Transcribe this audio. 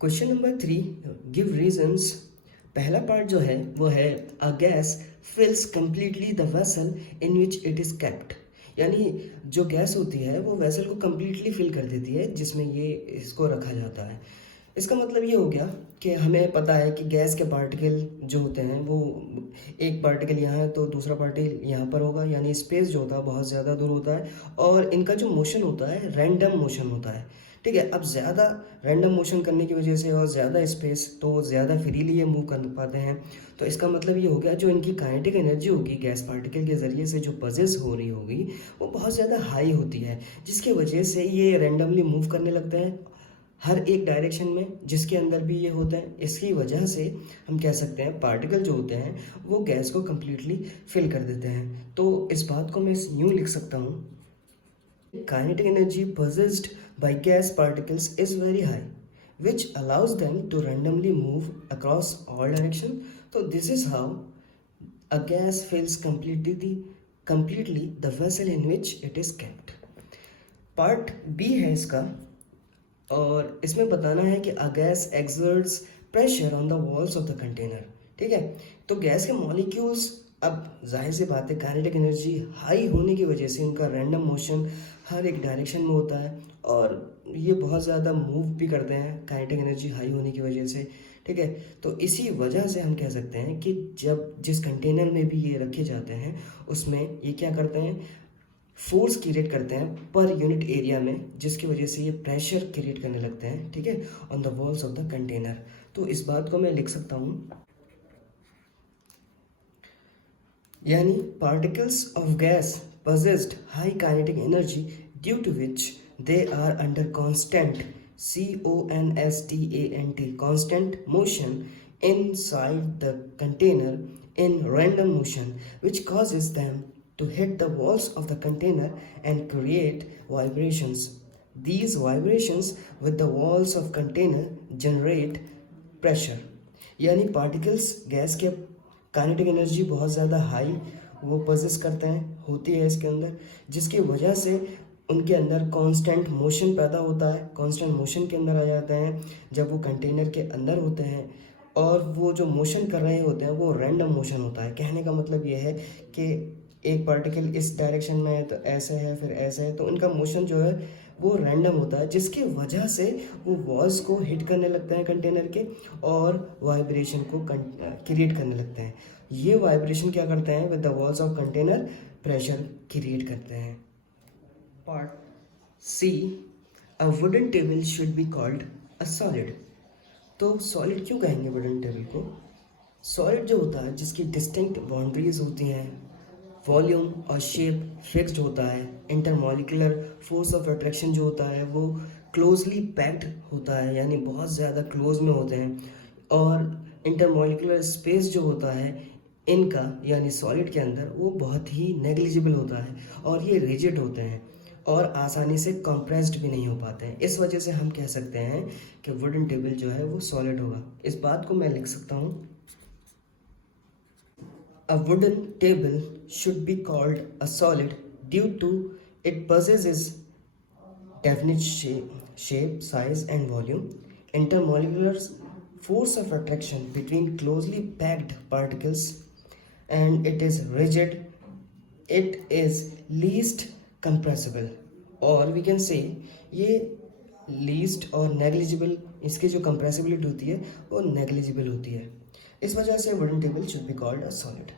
Question number 3, give reasons. पहला part जो है वो है a gas fills completely the vessel in which it is kept. यानी जो गैस होती है वो वेसल को कंप्लीटली फिल कर देती है जिसमें ये इसको रखा जाता है। इसका मतलब ये हो गया कि हमें पता है कि गैस के पार्टिकल जो होते हैं वो एक पार्टिकल यहाँ है तो दूसरा पार्टिकल यहाँ पर होगा, यानी स्पेस जो होता है बहुत ज़्यादा दूर होता है और इनका जो मोशन होता है रैंडम मोशन होता है। ठीक है, अब ज़्यादा रैंडम मोशन करने की वजह से और ज़्यादा स्पेस तो ज़्यादा फ्रीली ये मूव कर पाते हैं। तो इसका मतलब ये हो गया जो इनकी काइनेटिक एनर्जी होगी गैस पार्टिकल के ज़रिए से जो पजेस हो रही होगी वो बहुत ज़्यादा हाई होती है, जिसकी वजह से ये रैंडमली मूव करने लगते हैं हर एक डायरेक्शन में जिसके अंदर भी ये होता है। इसकी वजह से हम कह सकते हैं पार्टिकल जो होते हैं वो गैस को कम्प्लीटली फिल कर देते हैं। तो इस बात को मैं यूँ लिख सकता हूँ, kinetic energy possessed by gas particles is very high, which allows them to randomly move across all directions. So this is how a gas fills completely the vessel in which it is kept. Part B है इसका और इसमें बताना है कि a gas exerts pressure on the walls of the container. ठीक है, तो गैस के मॉलिक्यूल्स, अब जाहिर सी बात है काइनेटिक एनर्जी हाई होने की वजह से उनका रैंडम मोशन हर एक डायरेक्शन में होता है और ये बहुत ज़्यादा मूव भी करते हैं काइनेटिक एनर्जी हाई होने की वजह से। ठीक है, तो इसी वजह से हम कह सकते हैं कि जब जिस कंटेनर में भी ये रखे जाते हैं उसमें ये क्या करते हैं, फोर्स क्रिएट करते हैं पर यूनिट एरिया में, जिसकी वजह से ये प्रेशर क्रिएट करने लगते हैं। ठीक है, on the walls of the container. तो इस बात को मैं लिख सकता हूँ, यानी particles of gas possessed high kinetic energy due to which they are under constant constant motion inside the container in random motion, which causes them to hit the walls of the container and create vibrations. These vibrations with the walls of container generate pressure। यानी particles gas के kinetic energy बहुत ज़्यादा high वो poses करते हैं, होती है इसके अंदर, जिसकी वजह से उनके अंदर कांस्टेंट मोशन पैदा होता है। कांस्टेंट मोशन के अंदर आ जाते हैं जब वो कंटेनर के अंदर होते हैं और वो जो मोशन कर रहे होते हैं वो रैंडम मोशन होता है। कहने का मतलब ये है कि एक पार्टिकल इस डायरेक्शन में है तो ऐसे है, फिर ऐसे है, तो उनका मोशन जो है वो रैंडम होता है, जिसकी वजह से वो वॉल्स को हिट करने लगते हैं कंटेनर के और वाइब्रेशन को क्रिएट करने लगते हैं। ये वाइब्रेशन क्या करते हैं, with the walls of container pressure create करते हैं। Part C, a wooden table should be called a solid. तो सॉलिड क्यों कहेंगे वुडन टेबल को? सॉलिड जो होता है जिसकी डिस्टिंक्ट बाउंड्रीज होती हैं, वॉल्यूम और शेप फिक्स्ड होता है, इंटरमॉलिकुलर फोर्स ऑफ अट्रैक्शन जो होता है वो क्लोजली पैक्ड होता है, यानी बहुत ज़्यादा क्लोज में होते हैं, और इंटरमॉलिकुलर स्पेस जो होता है इनका यानी सॉलिड के अंदर वो बहुत ही नेग्लिजिबल होता है और ये रिजिड होते हैं और आसानी से कंप्रेस्ड भी नहीं हो पाते हैं। इस वजह से हम कह सकते हैं कि वुडन टेबल जो है वो सॉलिड होगा। इस बात को मैं लिख सकता हूँ, a wooden table should be called a solid due to it possesses definite shape, size and volume, intermolecular force of attraction between closely packed particles, and it is rigid, it is least compressible, और we can say ये least और negligible, इसकी जो compressibility होती है वो negligible होती है। इस वजह से wooden table should be called a solid.